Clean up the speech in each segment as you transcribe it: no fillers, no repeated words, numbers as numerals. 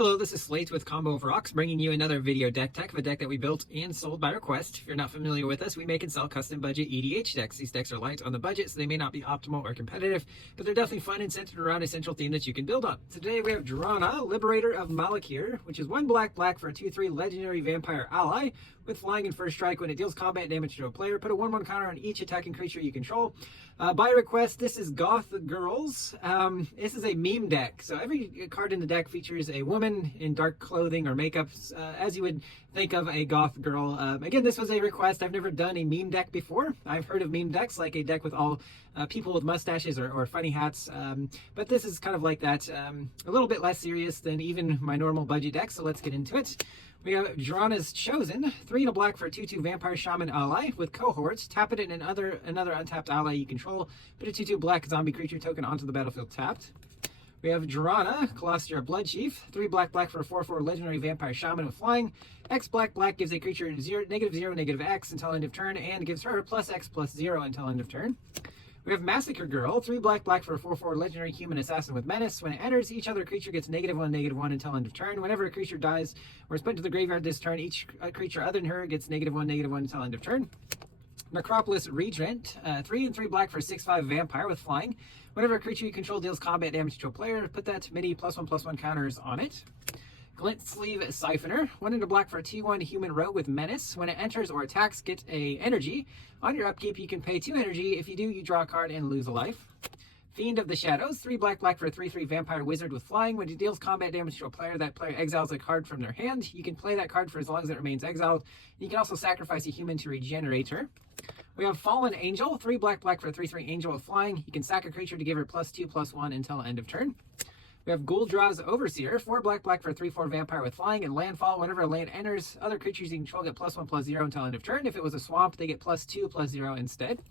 Hello, this is Slate with Combo of Rocks, bringing you another video deck tech of a deck that we built and sold by request. If you're not familiar with us, we make and sell custom budget EDH decks. These decks are light on the budget, so they may not be optimal or competitive, but they're definitely fun and centered around a central theme that you can build on. Today we have Drana, Liberator of Malakir, which is 1 black for a 2/3 legendary vampire ally with flying and first strike. When it deals combat damage to a player, put a 1/1 counter on each attacking creature you control. By request, this is Goth Girls. This is a meme deck, so every card in the deck features a woman in dark clothing or makeup, as you would think of a goth girl. Again, this was a request. I've never done a meme deck before. I've heard of meme decks, like a deck with all people with mustaches or funny hats, but this is kind of like that, a little bit less serious than even my normal budget deck, so let's get into it. We have Drana's Chosen, 3 and a black for a 2/2 Vampire Shaman ally with cohorts. Tap it and another untapped ally you control. Put a 2/2 black zombie creature token onto the battlefield tapped. We have Drana, Colossus Blood Chief, 3 black for a 4/4 legendary Vampire Shaman with flying. X black gives a creature -0/-X until end of turn, and gives her +X/+0 until end of turn. We have Massacre Girl, 3 black for a 4/4 legendary human assassin with menace. When it enters, each other creature gets -1/-1 until end of turn. Whenever a creature dies or is put into the graveyard this turn, each creature other than her gets -1/-1 until end of turn. Necropolis Regent, 3 and 3 black for a 6/5 vampire with flying. Whenever a creature you control deals combat damage to a player, put that mini +1/+1 counters on it. Glint Sleeve Siphoner, 1 and a black for a 2/1 human rogue with menace. When it enters or attacks, get a energy. On your upkeep, you can pay 2 energy. If you do, you draw a card and lose a life. Fiend of the Shadows, 3 black for a 3/3 vampire wizard with flying. When it deals combat damage to a player, that player exiles a card from their hand. You can play that card for as long as it remains exiled. You can also sacrifice a human to regenerate her. We have Fallen Angel, 3 black for a 3/3 angel with flying. You can sack a creature to give her +2/+1 until end of turn. We have Gul'Dra's Overseer, 4 black for a 3/4 vampire with flying and landfall. Whenever a land enters, other creatures you control get +1/+0 until end of turn. If it was a swamp, they get +2/+0 instead.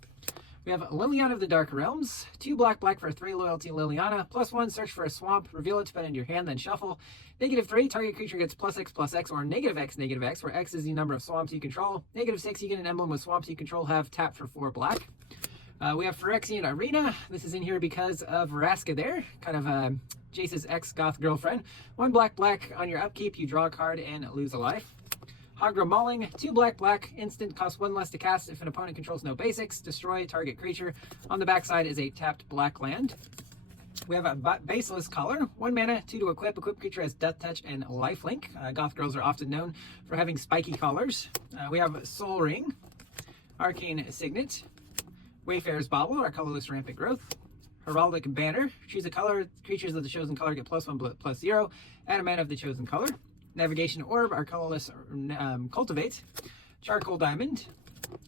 We have Liliana of the Dark Realms, 2 black for a 3 loyalty Liliana, +1, search for a swamp, reveal it, put it into your hand, then shuffle. -3, target creature gets +X/+X or -X/-X, where X is the number of swamps you control. -6, you get an emblem with swamps you control, have tap for 4 black. We have Phyrexian Arena. This is in here because of Vraska there, kind of Jace's ex-goth girlfriend. 1 black on your upkeep, you draw a card and lose a life. Hagra Mauling, 2 black, instant, costs 1 less to cast if an opponent controls no basics. Destroy target creature. On the backside is a tapped black land. We have a Baseless Collar, 1 mana, 2 to equip. Equip creature has Death Touch and Lifelink. Goth girls are often known for having spiky collars. We have Soul Ring, Arcane Signet, Wayfarer's Bauble, our colorless Rampant Growth. Heraldic Banner, choose a color, creatures of the chosen color get +1/+0, add a mana of the chosen color. Navigation Orb, our colorless Cultivate. Charcoal Diamond,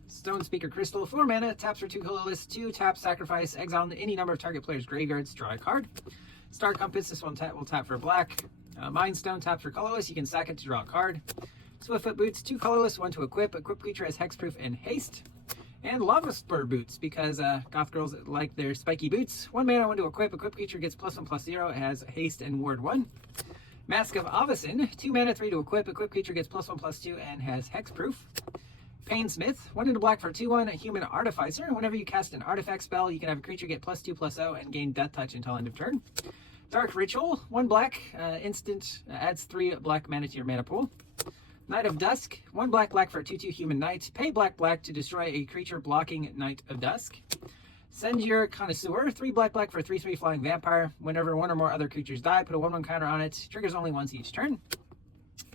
Stone Speaker Crystal, 4 mana, taps for 2 colorless, 2 tap, sacrifice, exile any number of target players' graveyards, draw a card. Star Compass, this one will tap for black. Mind Stone, tap for colorless, you can sack it to draw a card. Swiftfoot Boots, 2 colorless, 1 to equip. Equip creature has hexproof and haste. And Lava Spur Boots, because goth girls like their spiky boots. 1 mana, 1 to equip. Equip creature gets +1/+0. It has haste and ward 1. Mask of Avacyn, 2 mana, 3 to equip. Equip creature gets +1/+2 and has hexproof. Painsmith, 1 and a black for a 2/1 Human Artificer. Whenever you cast an artifact spell, you can have a creature get +2/+0 and gain Death Touch until end of turn. Dark Ritual, 1 black, instant, adds 3 black mana to your mana pool. Knight of Dusk, 1 black for a 2/2 Human Knight. Pay black to destroy a creature blocking Knight of Dusk. Send your Connoisseur, 3 black for a 3/3 flying vampire. Whenever 1 or more other creatures die, put a 1/1 counter on it. Triggers only once each turn.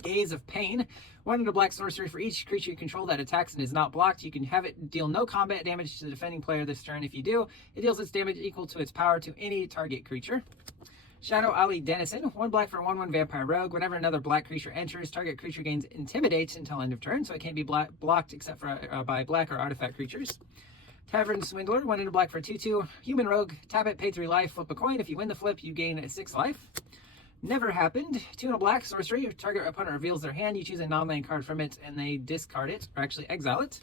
Gaze of Pain, 1 and a black sorcery for each creature you control that attacks and is not blocked. You can have it deal no combat damage to the defending player this turn. If you do, it deals its damage equal to its power to any target creature. Shadow Alley Denizen, 1 black for a 1/1 vampire rogue. Whenever another black creature enters, target creature gains Intimidate until end of turn, so it can't be blocked except for by black or artifact creatures. Tavern Swindler, 1 and a black for 2/2 human rogue. Tap it, pay 3 life, flip a coin. If you win the flip, you gain 6 life. Never Happened, 2 and a black sorcery. Target opponent reveals their hand. You choose a non-land card from it, and they discard it, or actually exile it.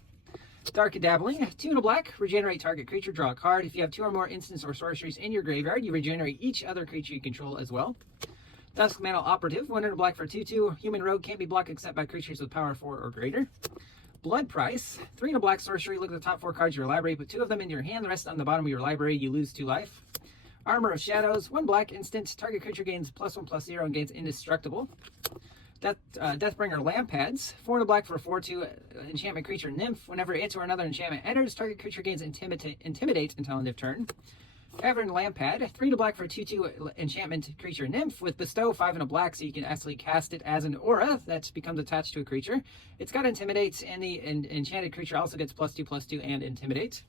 Dark Dabbling, 2 and a black, regenerate target creature, draw a card. If you have 2 or more instants or sorceries in your graveyard, you regenerate each other creature you control as well. Dusk Mantle Operative, 1 and a black for 2/2 human rogue, can't be blocked except by creatures with power 4 or greater. Blood Price, 3 and a black sorcery. Look at the top 4 cards of your library, put 2 of them in your hand, the rest on the bottom of your library. You lose 2 life. Armor of Shadows, 1 black instant, target creature gains +1/+0 and gains indestructible. Deathbringer Lampads, 4 and a black for a 4/2 enchantment creature nymph. Whenever it or another enchantment enters, target creature gains intimidate until end of turn. Cavern Lampad, 3 and a black for a 2/2 enchantment creature nymph with bestow 5 and a black, so you can actually cast it as an aura that becomes attached to a creature. It's got intimidate, and the enchanted creature also gets +2/+2 and intimidate.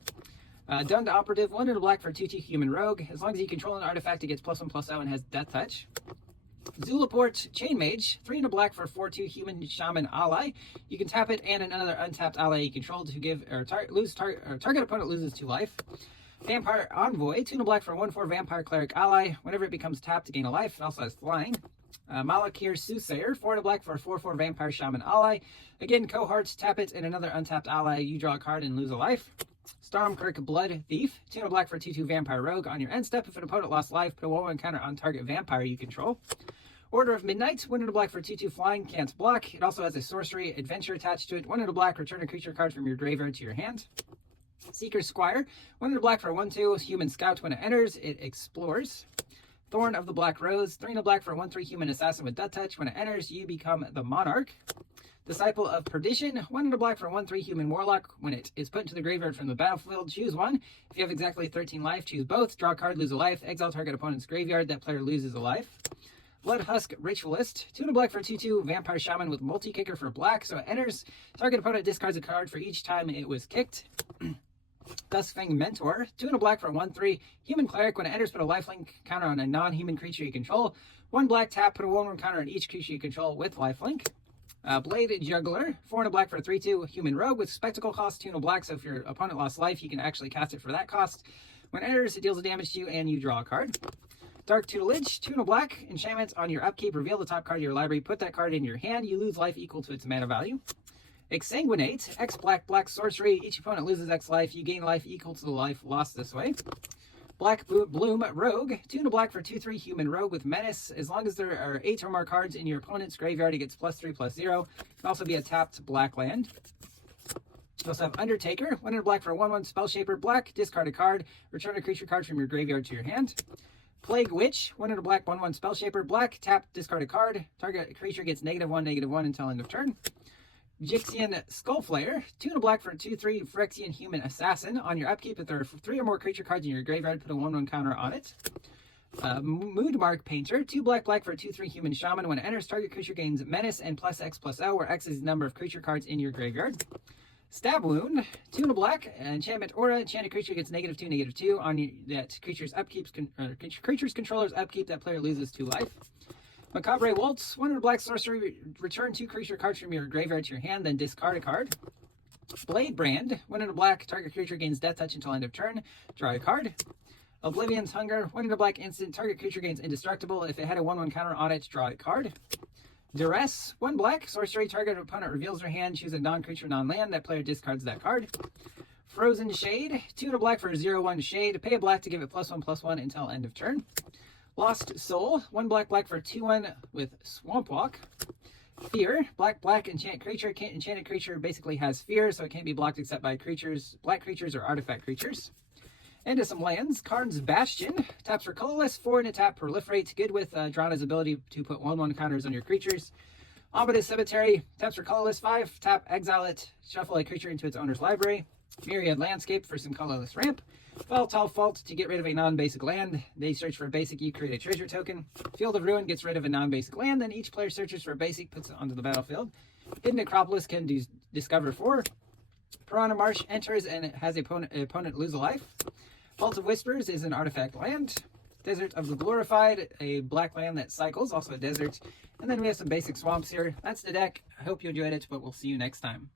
Dund Operative, 1 and a black for a 2/2 human rogue. As long as you control an artifact, it gets +1/+0 and has death touch. Zulaport Chain Mage, 3 and a black for a 4/2 human shaman ally. You can tap it and another untapped ally you control to give target opponent loses 2 life. Vampire Envoy, 2 and a black for a 1/4 vampire cleric ally. Whenever it becomes tapped to gain a life, it also has flying. Malakir Soothsayer, 4 and a black for a 4/4 vampire shaman ally. Again, cohorts, tap it and another untapped ally. You draw a card and lose a life. Stormkirk Blood Thief, 2 and a black for a 2/2 vampire rogue. On your end step, if an opponent lost life, put a 1/1 counter on target vampire you control. Order of Midnight, 1 and a black for a 2/2 flying, can't block. It also has a sorcery adventure attached to it. 1 and a black, return a creature card from your graveyard to your hand. Seeker's Squire, 1 and a black for a 1/2 human scout. When it enters, it explores. Thorn of the Black Rose, 3 and a black for a 1/3 human assassin with death touch. When it enters, you become the monarch. Disciple of Perdition, 1 and a black for a 1/3 human warlock. When it is put into the graveyard from the battlefield, choose one. If you have exactly 13 life, choose both. Draw a card, lose a life. Exile target opponent's graveyard. That player loses a life. Bloodhusk Ritualist, 2 and a black for a 2/2 vampire shaman with multi-kicker for black. So it enters, target opponent discards a card for each time it was kicked. Duskfang Mentor, 2 and a black for a 1/3 human cleric. When it enters, put a lifelink counter on a non-human creature you control. 1 black tap, put a 1/1 counter on each creature you control with lifelink. Blade Juggler, 4 and a black for a 3/2 human rogue with spectacle cost, 2 and a black, so if your opponent lost life, you can actually cast it for that cost. When it enters, it deals damage to you and you draw a card. Dark Tutelage, 2 and a black, enchantment on your upkeep, reveal the top card of your library, put that card in your hand, you lose life equal to its mana value. Exsanguinate, X black sorcery, each opponent loses X life, you gain life equal to the life lost this way. Black Bloom Rogue, 2 and a black for 2/3 human rogue with menace. As long as there are 8 or more cards in your opponent's graveyard, it gets +3/+0. It can also be a tapped black land. You also have Undertaker, 1 and a black for a 1/1 spell shaper black, discard a card, return a creature card from your graveyard to your hand. Plague Witch, 1 and a black 1/1 spell shaper black, tap, discard a card, target creature gets -1/-1 until end of turn. Jixian Skullflayer, 2 and a black for a 2/3 Phyrexian human assassin. On your upkeep, if there are 3 or more creature cards in your graveyard, put a 1/1 counter on it. Moodmark Painter, 2 black for a 2/3 human shaman. When it enters, target creature gains menace and +X/+0, where X is the number of creature cards in your graveyard. Stab Wound, 2 and a black, enchantment aura, enchanted creature gets -2/-2 on that creature's upkeep, creature's controller's upkeep, that player loses 2 life. Macabre Waltz, 1 and a black sorcery, return 2 creature cards from your graveyard to your hand, then discard a card. Blade Brand, 1 and a black, target creature gains death touch until end of turn, draw a card. Oblivion's Hunger, 1 and a black instant, target creature gains indestructible. If it had a 1/1 counter on it, draw a card. Duress, 1 black, sorcery, target opponent reveals their hand, choose a non-creature, non-land, that player discards that card. Frozen Shade, 2 and a black for a 0/1 Shade, pay a black to give it +1/+1 until end of turn. Lost Soul, 1 black for 2/1 with Swamp Walk. Fear, black enchant creature. Enchanted creature basically has fear, so it can't be blocked except by creatures, black creatures or artifact creatures. Into some lands. Karn's Bastion, taps for colorless, 4 and a tap, proliferate, good with Drana's ability to put 1/1 counters on your creatures. Ominous Cemetery, taps for colorless, 5, tap, exile it, shuffle a creature into its owner's library. Myriad Landscape for some colorless ramp. Tall Fault to get rid of a non-basic land. They search for a basic, you create a treasure token. Field of Ruin gets rid of a non-basic land, then each player searches for a basic, puts it onto the battlefield. Hidden Necropolis can discover 4. Piranha Marsh enters and it has opponent lose a life. Vault of Whispers is an artifact land. Desert of the Glorified, a black land that cycles, also a desert. And then we have some basic swamps here. That's the deck. I hope you enjoyed it, but we'll see you next time.